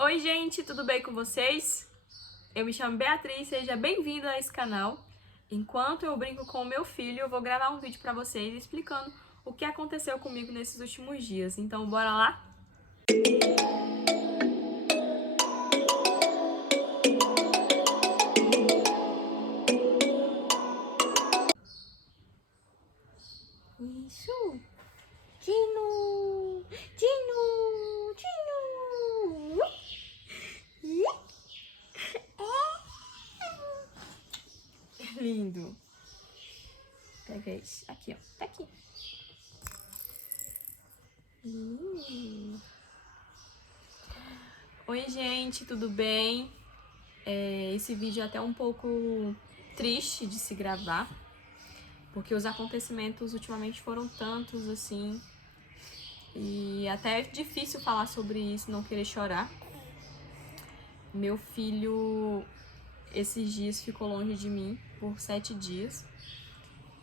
Oi gente, tudo bem com vocês? Eu me chamo Beatriz, seja bem-vinda a esse canal. Enquanto eu brinco com o meu filho, eu vou gravar um vídeo para vocês explicando o que aconteceu comigo nesses últimos dias. Então, bora lá? Isso! Tino! Tino! Tino! Ui! Lindo! Pega esse. Aqui, ó. Tá aqui. Oi, gente, tudo bem? Esse vídeo é até um pouco triste de se gravar, porque os acontecimentos ultimamente foram tantos, assim, e até é difícil falar sobre isso, não querer chorar. Meu filho, esses dias, ficou longe de mim por 7 dias,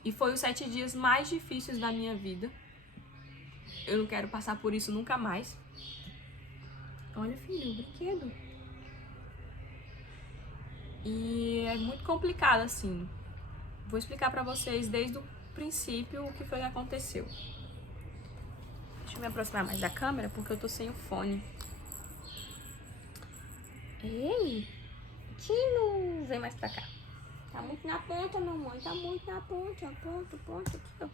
e foi os 7 dias mais difíceis da minha vida. Eu não quero passar por isso nunca mais. Olha, filho, o brinquedo. E é muito complicado, assim. Vou explicar pra vocês desde o princípio o que foi que aconteceu. Deixa eu me aproximar mais da câmera porque eu tô sem o fone. Ei, Tino, vem mais pra cá. Tá muito na ponta, mamãe, tá muito na ponta, ponta, aqui, ó.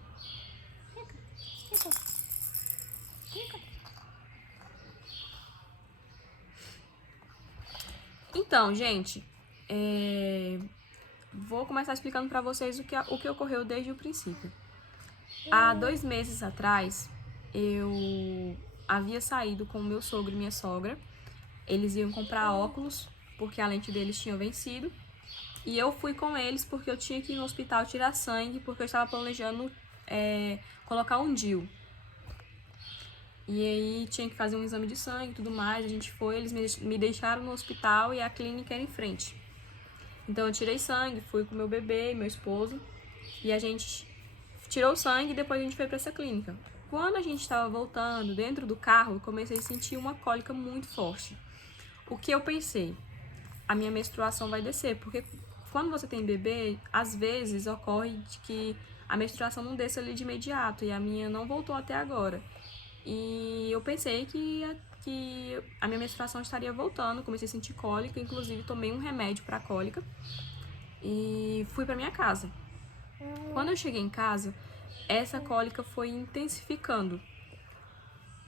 Fica. Então, gente, vou começar explicando pra vocês o que ocorreu desde o princípio. Há 2 meses atrás, eu havia saído com o meu sogro e minha sogra. Eles iam comprar óculos, porque a lente deles tinha vencido. E eu fui com eles porque eu tinha que ir no hospital tirar sangue, porque eu estava planejando colocar um DIU. E aí tinha que fazer um exame de sangue e tudo mais. A gente foi, eles me deixaram no hospital e a clínica era em frente. Então eu tirei sangue, fui com meu bebê e meu esposo. E a gente tirou o sangue e depois a gente foi para essa clínica. Quando a gente estava voltando dentro do carro, eu comecei a sentir uma cólica muito forte. O que eu pensei? A minha menstruação vai descer, porque quando você tem bebê, às vezes ocorre de que a menstruação não desce ali de imediato, e a minha não voltou até agora. E eu pensei que a minha menstruação estaria voltando, comecei a sentir cólica, inclusive tomei um remédio para cólica e fui para minha casa. Quando eu cheguei em casa, essa cólica foi intensificando.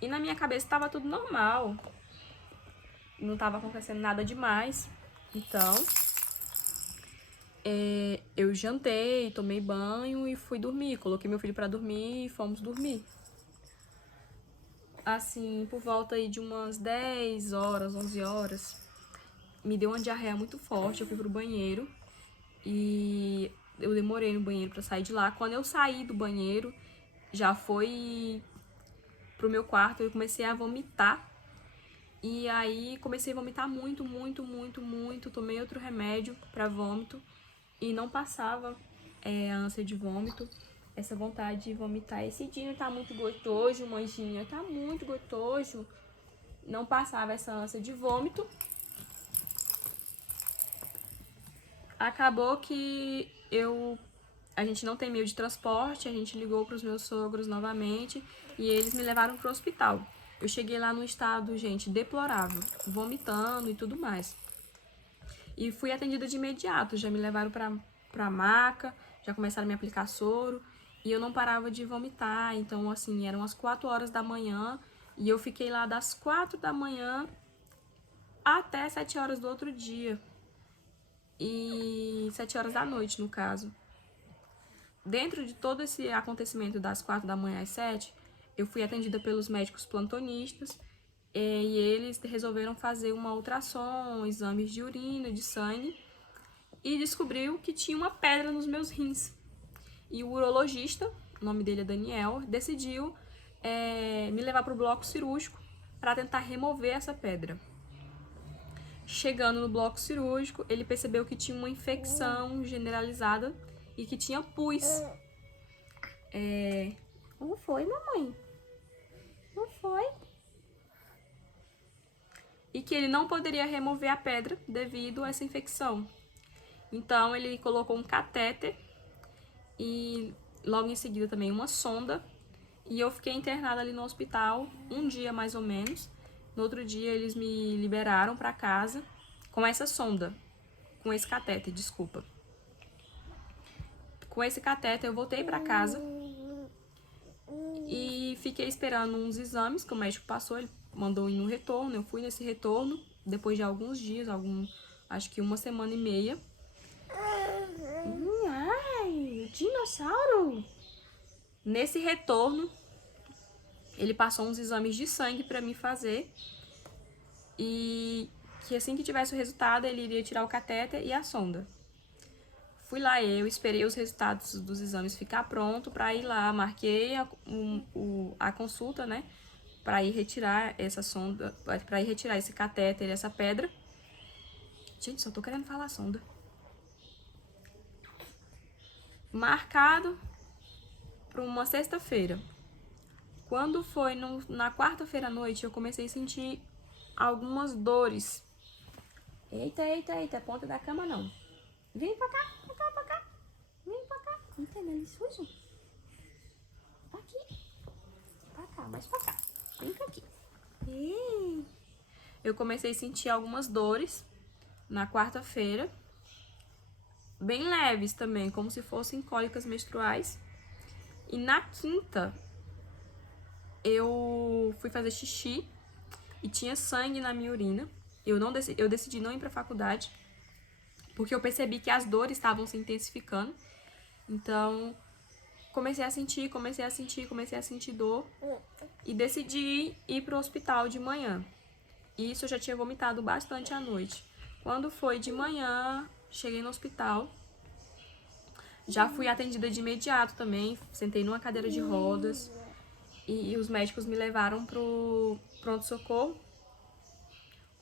E na minha cabeça estava tudo normal, não estava acontecendo nada demais. Então, eu jantei, tomei banho e fui dormir. Coloquei meu filho pra dormir e fomos dormir. Assim, por volta aí de umas 10 horas, 11 horas, me deu uma diarreia muito forte. Eu fui pro banheiro e eu demorei no banheiro pra sair de lá. Quando eu saí do banheiro, já foi pro meu quarto, eu comecei a vomitar. E aí comecei a vomitar muito. Tomei outro remédio pra vômito e não passava a ânsia de vômito, essa vontade de vomitar. Esse Dino tá muito gostoso, manjinha, tá muito gostoso. Não passava essa ânsia de vômito. Acabou que a gente não tem meio de transporte, a gente ligou para os meus sogros novamente e eles me levaram para o hospital. Eu cheguei lá num estado, gente, deplorável, vomitando e tudo mais. E fui atendida de imediato, já me levaram pra maca, já começaram a me aplicar soro, e eu não parava de vomitar. Então, assim, eram as 4 horas da manhã, e eu fiquei lá das 4 da manhã até 7 horas do outro dia. E 7 horas da noite, no caso. Dentro de todo esse acontecimento das 4 da manhã às 7, eu fui atendida pelos médicos plantonistas, e eles resolveram fazer uma ultrassom, exames de urina, de sangue, e descobriu que tinha uma pedra nos meus rins. E o urologista, o nome dele é Daniel, decidiu me levar para o bloco cirúrgico para tentar remover essa pedra. Chegando no bloco cirúrgico, ele percebeu que tinha uma infecção generalizada e que tinha pus. Não foi, mamãe? Não foi? E que ele não poderia remover a pedra devido a essa infecção. Então ele colocou um catéter e logo em seguida também uma sonda, e eu fiquei internada ali no hospital um dia mais ou menos. No outro dia eles me liberaram para casa com essa sonda, com esse catéter, desculpa. Com esse catéter eu voltei para casa e fiquei esperando uns exames que o médico passou, ele mandou ir no retorno, eu fui nesse retorno, depois de alguns dias, acho que 1 semana e meia. Ai, dinossauro! Nesse retorno, ele passou uns exames de sangue pra mim fazer e que assim que tivesse o resultado, ele iria tirar o catéter e a sonda. Fui lá, eu esperei os resultados dos exames ficar pronto pra ir lá, marquei a consulta, né, pra ir retirar essa sonda, pra ir retirar esse catéter e essa pedra. Gente, só tô querendo falar sonda. Marcado para uma sexta-feira. Quando foi na quarta-feira à noite, eu comecei a sentir algumas dores. Eita, ponta da cama não. Vem pra cá. Vem pra cá. Não tem nada sujo? Aqui. Pra cá, mais pra cá. Vem pra aqui. Eu comecei a sentir algumas dores na quarta-feira. Bem leves também, como se fossem cólicas menstruais. E na quinta, eu fui fazer xixi e tinha sangue na minha urina. Eu decidi não ir pra faculdade, porque eu percebi que as dores estavam se intensificando. Então, comecei a sentir dor e decidi ir pro hospital de manhã. Isso eu já tinha vomitado bastante à noite. Quando foi de manhã, cheguei no hospital. Já fui atendida de imediato também, sentei numa cadeira de rodas e os médicos me levaram pro pronto-socorro,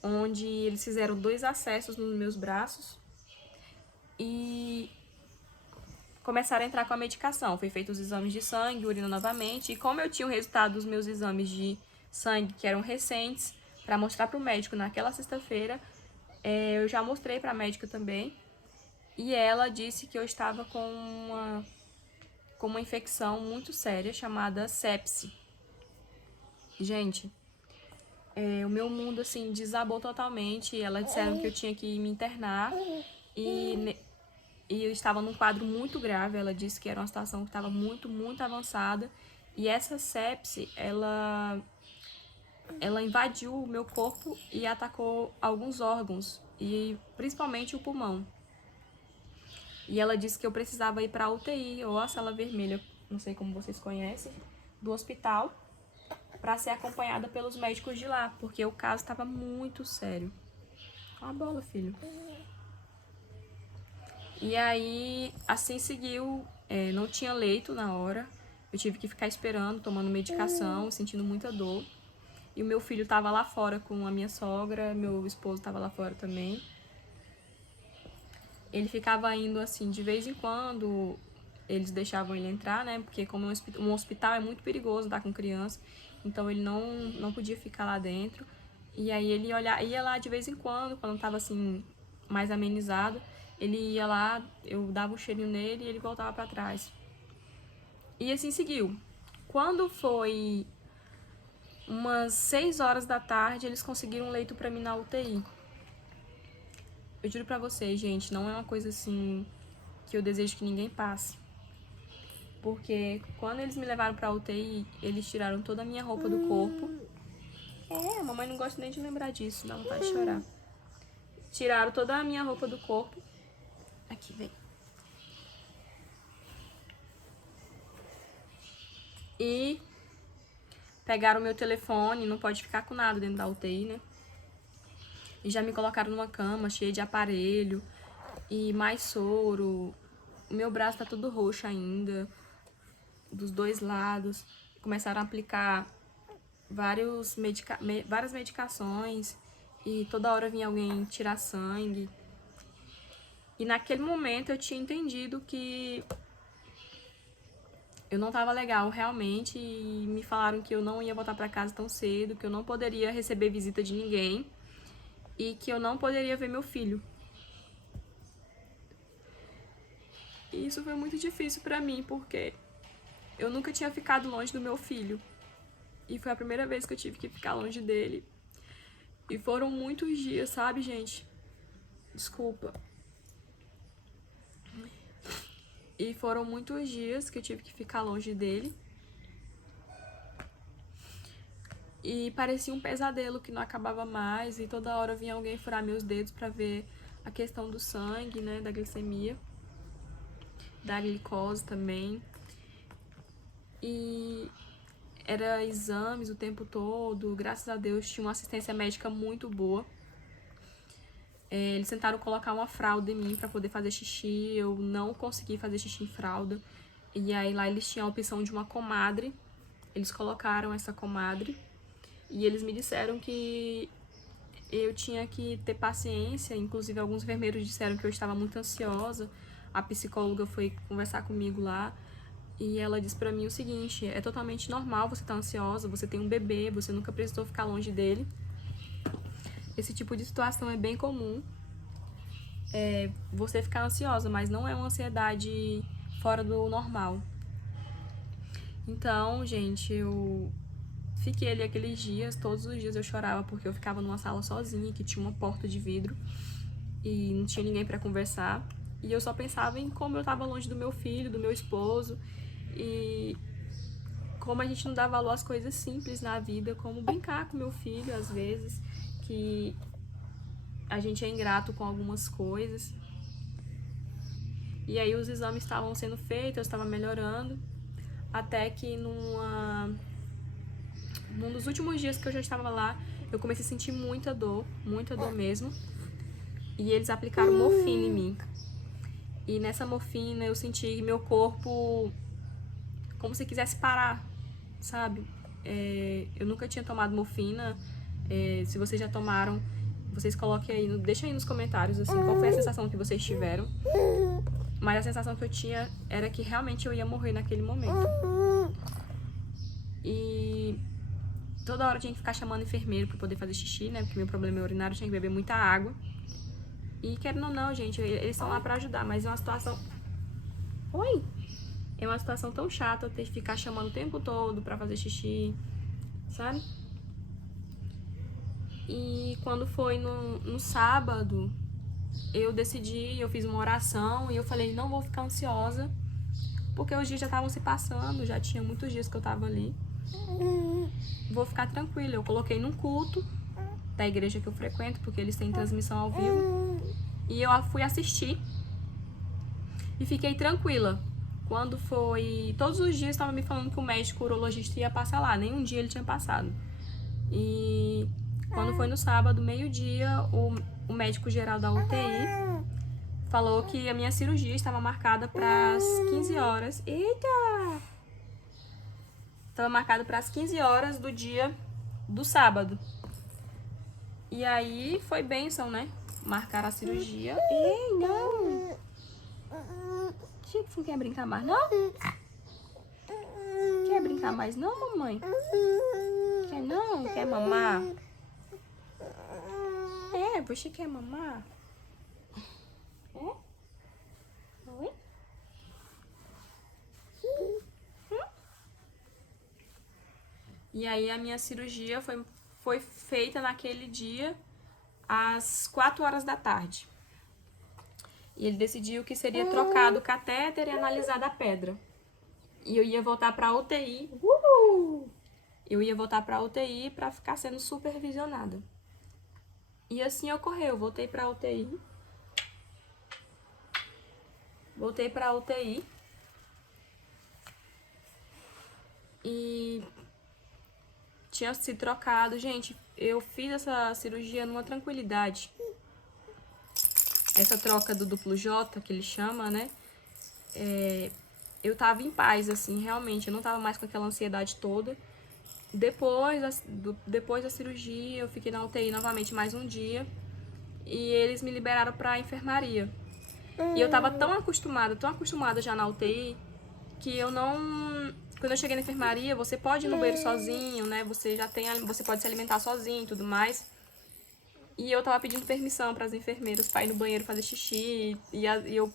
onde eles fizeram 2 acessos nos meus braços e começaram a entrar com a medicação. Foi feito os exames de sangue, urina novamente, e como eu tinha o resultado dos meus exames de sangue, que eram recentes, para mostrar pro médico naquela sexta-feira, eu já mostrei pra médica também. E ela disse que eu estava com uma infecção muito séria chamada sepse. Gente, o meu mundo assim desabou totalmente. Elas disseram que eu tinha que me internar e eu estava num quadro muito grave. Ela disse que era uma situação que estava muito avançada. E essa sepse, ela invadiu o meu corpo e atacou alguns órgãos, e principalmente o pulmão. E ela disse que eu precisava ir para a UTI, ou a sala vermelha, não sei como vocês conhecem, do hospital, para ser acompanhada pelos médicos de lá, porque o caso estava muito sério. Olha a bola, filho. E aí, assim seguiu, não tinha leito na hora, eu tive que ficar esperando, tomando medicação, sentindo muita dor. E o meu filho estava lá fora com a minha sogra, meu esposo estava lá fora também. Ele ficava indo assim, de vez em quando, eles deixavam ele entrar, né? Porque como um hospital é muito perigoso dar com criança, então ele não podia ficar lá dentro. E aí ele ia lá de vez em quando tava assim, mais amenizado, ele ia lá, eu dava um cheirinho nele e ele voltava pra trás. E assim seguiu. Quando foi umas 6 horas da tarde, eles conseguiram um leito pra mim na UTI. Eu juro pra vocês, gente, não é uma coisa assim que eu desejo que ninguém passe. Porque quando eles me levaram pra UTI, eles tiraram toda a minha roupa do corpo. A mamãe não gosta nem de lembrar disso, dá vontade de chorar. Tiraram toda a minha roupa do corpo. Aqui, vem. E pegaram o meu telefone, não pode ficar com nada dentro da UTI, né? E já me colocaram numa cama cheia de aparelho e mais soro. O meu braço tá todo roxo ainda, dos 2 lados. Começaram a aplicar várias medicações e toda hora vinha alguém tirar sangue. E naquele momento eu tinha entendido que eu não tava legal realmente, e me falaram que eu não ia voltar pra casa tão cedo, que eu não poderia receber visita de ninguém e que eu não poderia ver meu filho. E isso foi muito difícil pra mim, porque eu nunca tinha ficado longe do meu filho. E foi a primeira vez que eu tive que ficar longe dele. E foram muitos dias, sabe, gente? Desculpa. E foram muitos dias que eu tive que ficar longe dele. E parecia um pesadelo que não acabava mais. E toda hora vinha alguém furar meus dedos pra ver a questão do sangue, né? Da glicemia. Da glicose também. E era exames o tempo todo. Graças a Deus tinha uma assistência médica muito boa. Eles tentaram colocar uma fralda em mim pra poder fazer xixi. Eu não consegui fazer xixi em fralda. E aí lá eles tinham a opção de uma comadre. Eles colocaram essa comadre. E eles me disseram que eu tinha que ter paciência. Inclusive alguns enfermeiros disseram que eu estava muito ansiosa. A psicóloga foi conversar comigo lá. E ela disse pra mim o seguinte: é totalmente normal você estar ansiosa. Você tem um bebê, você nunca precisou ficar longe dele. Esse tipo de situação é bem comum, você ficar ansiosa, mas não é uma ansiedade fora do normal. Então, gente, eu fiquei ali aqueles dias, todos os dias eu chorava porque eu ficava numa sala sozinha, que tinha uma porta de vidro e não tinha ninguém pra conversar. E eu só pensava em como eu tava longe do meu filho, do meu esposo, e como a gente não dá valor às coisas simples na vida, como brincar com meu filho às vezes, que a gente é ingrato com algumas coisas. E aí os exames estavam sendo feitos, eu estava melhorando, até que num dos últimos dias que eu já estava lá, eu comecei a sentir muita dor mesmo. E eles aplicaram morfina em mim. E nessa morfina eu senti meu corpo como se quisesse parar, sabe? Eu nunca tinha tomado morfina. Se vocês já tomaram, vocês coloquem aí, deixem aí nos comentários assim, qual foi a sensação que vocês tiveram. Mas a sensação que eu tinha era que realmente eu ia morrer naquele momento. E toda hora eu tinha que ficar chamando enfermeiro pra poder fazer xixi, né? Porque meu problema é urinário, eu tinha que beber muita água. E querendo ou não, gente, eles estão lá pra ajudar, mas é uma situação... Oi! É uma situação tão chata eu ter que ficar chamando o tempo todo pra fazer xixi, sabe? E quando foi no sábado, eu decidi, eu fiz uma oração e eu falei, não vou ficar ansiosa, porque os dias já estavam se passando, já tinha muitos dias que eu tava ali. Vou ficar tranquila. Eu coloquei num culto da igreja que eu frequento, porque eles têm transmissão ao vivo. E eu fui assistir e fiquei tranquila. Quando foi... Todos os dias estava me falando que o médico urologista ia passar lá. Nenhum dia ele tinha passado. E quando foi no sábado, meio-dia, o médico geral da UTI falou que a minha cirurgia estava marcada para as 15 horas. Eita! Estava marcado para as 15 horas do dia do sábado. E aí foi bênção, né? Marcar a cirurgia. Ei, não! Chico, não quer brincar mais, não? Quer brincar mais, não, mamãe? Quer não? Quer mamar? Você quer mamar? Oi? E aí a minha cirurgia foi feita naquele dia às 4 horas da tarde. E ele decidiu que seria trocado o catéter e analisada a pedra. E eu ia voltar pra UTI. Eu ia voltar pra UTI pra ficar sendo supervisionada. E assim ocorreu. Voltei pra UTI. E tinha se trocado. Gente, eu fiz essa cirurgia numa tranquilidade. Essa troca do duplo J, que ele chama, né? Eu tava em paz, assim, realmente. Eu não tava mais com aquela ansiedade toda. Depois da cirurgia, eu fiquei na UTI novamente mais um dia. E eles me liberaram pra enfermaria. E eu tava tão acostumada já na UTI, que eu não... Quando eu cheguei na enfermaria, você pode ir no banheiro sozinho, né? Você pode se alimentar sozinho e tudo mais. E eu tava pedindo permissão pras enfermeiras pra ir no banheiro fazer xixi. E eu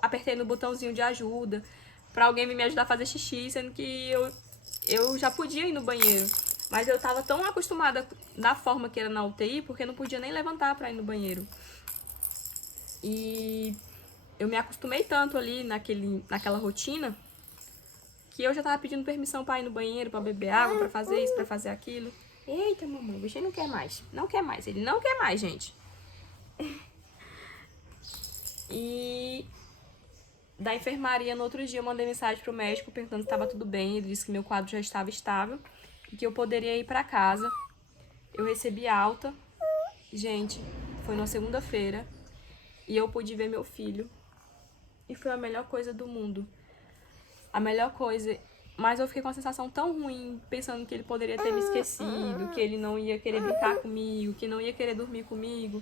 apertei no botãozinho de ajuda pra alguém me ajudar a fazer xixi, sendo que eu já podia ir no banheiro. Mas eu tava tão acostumada da forma que era na UTI, porque não podia nem levantar pra ir no banheiro. E eu me acostumei tanto ali naquela rotina, que eu já tava pedindo permissão pra ir no banheiro, pra beber água, pra fazer isso, pra fazer aquilo. Eita, mamãe, o bichinho não quer mais. Não quer mais, ele não quer mais, gente. E da enfermaria, no outro dia, eu mandei mensagem pro médico perguntando se estava tudo bem. Ele disse que meu quadro já estava estável e que eu poderia ir pra casa. Eu recebi alta. Gente, foi na segunda-feira e eu pude ver meu filho. E foi a melhor coisa do mundo. A melhor coisa. Mas eu fiquei com uma sensação tão ruim, pensando que ele poderia ter me esquecido, que ele não ia querer brincar comigo, que não ia querer dormir comigo.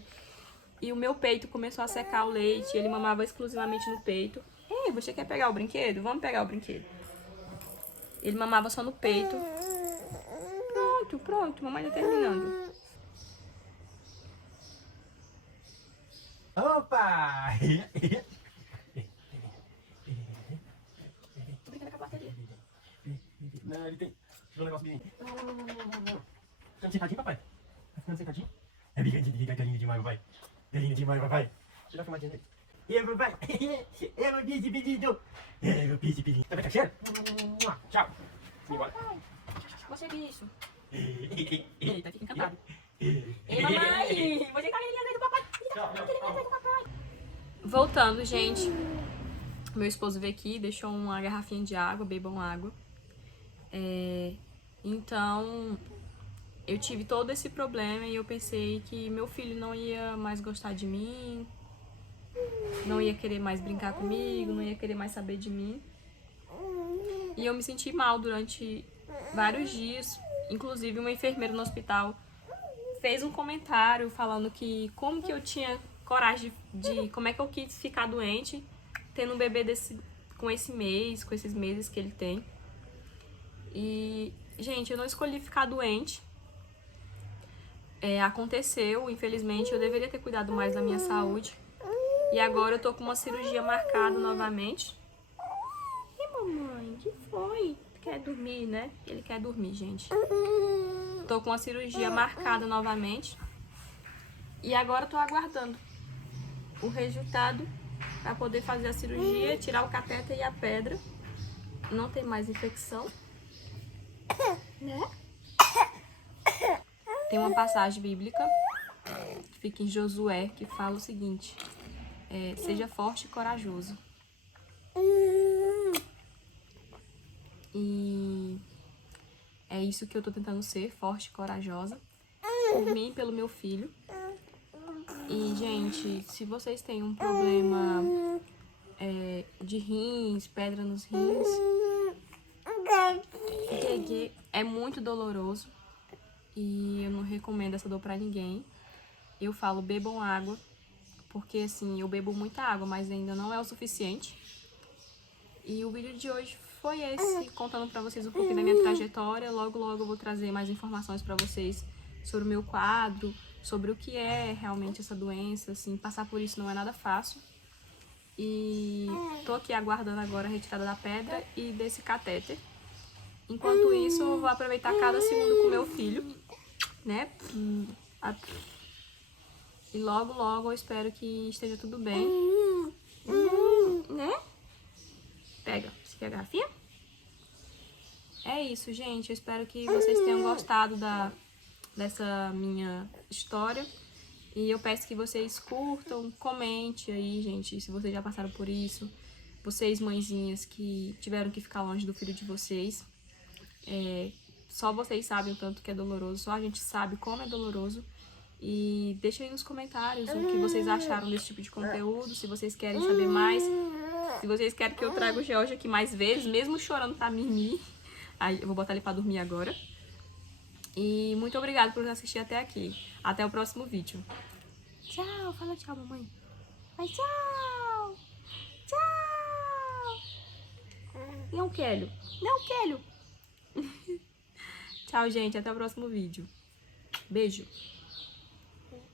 E o meu peito começou a secar o leite, ele mamava exclusivamente no peito. Ei, você quer pegar o brinquedo? Vamos pegar o brinquedo. Ele mamava só no peito. Pronto, mamãe tá terminando. Opa! Tô brincando com a bateria. Não, ele tem um negócio bem. Ficando sentadinho, papai? Tá ficando sentadinho? É galinha demais, papai. Galinha demais, papai. Tira a filmadinha dele. Papai. Eu vou pedir pedido. Eu vou pedir pedido. Tá cheiro? Tchau. Vem embora. Você é bicho. Eita, fica encantado. Ei, mamãe! Você tá querendo atrás do papai. Voltando, gente. Meu esposo veio aqui, deixou uma garrafinha de água, bebam água. Então, eu tive todo esse problema e eu pensei que meu filho não ia mais gostar de mim, não ia querer mais brincar comigo, não ia querer mais saber de mim. E eu me senti mal durante vários dias. Inclusive, uma enfermeira no hospital fez um comentário falando que como que eu tinha coragem de como é que eu quis ficar doente tendo um bebê com esses meses que ele tem. E, gente, eu não escolhi ficar doente. Aconteceu, infelizmente, eu deveria ter cuidado mais da minha saúde. E agora eu tô com uma cirurgia marcada novamente. E mamãe, que foi? Quer dormir, né? Ele quer dormir, gente. Tô com uma cirurgia marcada novamente. E agora tô aguardando o resultado para poder fazer a cirurgia, tirar o catéter e a pedra. Não tem mais infecção, né? Tem uma passagem bíblica que fica em Josué que fala o seguinte: seja forte e corajoso. E é isso que eu tô tentando ser, forte e corajosa, por mim e pelo meu filho. E, gente, se vocês têm um problema de rins, pedra nos rins, é muito doloroso e eu não recomendo essa dor pra ninguém. Eu falo, bebam água, porque assim, eu bebo muita água, mas ainda não é o suficiente. E o vídeo de hoje foi esse, contando pra vocês um pouquinho da minha trajetória. Logo, logo eu vou trazer mais informações pra vocês sobre o meu quadro, sobre o que é realmente essa doença, assim, passar por isso não é nada fácil. E tô aqui aguardando agora a retirada da pedra e desse catéter. Enquanto isso, eu vou aproveitar cada segundo com meu filho, né? E logo, logo eu espero que esteja tudo bem. Né? Pega, você quer a garrafinha? É isso, gente. Eu espero que vocês tenham gostado dessa minha história. E eu peço que vocês curtam, comente aí, gente, se vocês já passaram por isso. Vocês, mãezinhas, que tiveram que ficar longe do filho de vocês. Só vocês sabem o tanto que é doloroso, só a gente sabe como é doloroso. E deixem aí nos comentários o que vocês acharam desse tipo de conteúdo, se vocês querem saber mais, se vocês querem que eu traga o George aqui mais vezes, mesmo chorando pra mimir. Aí eu vou botar ele pra dormir agora. E muito obrigada por assistir até aqui. Até o próximo vídeo. Tchau, fala tchau, mamãe. Vai, tchau. Tchau. Não quero. Não quero. Tchau, gente. Até o próximo vídeo. Beijo.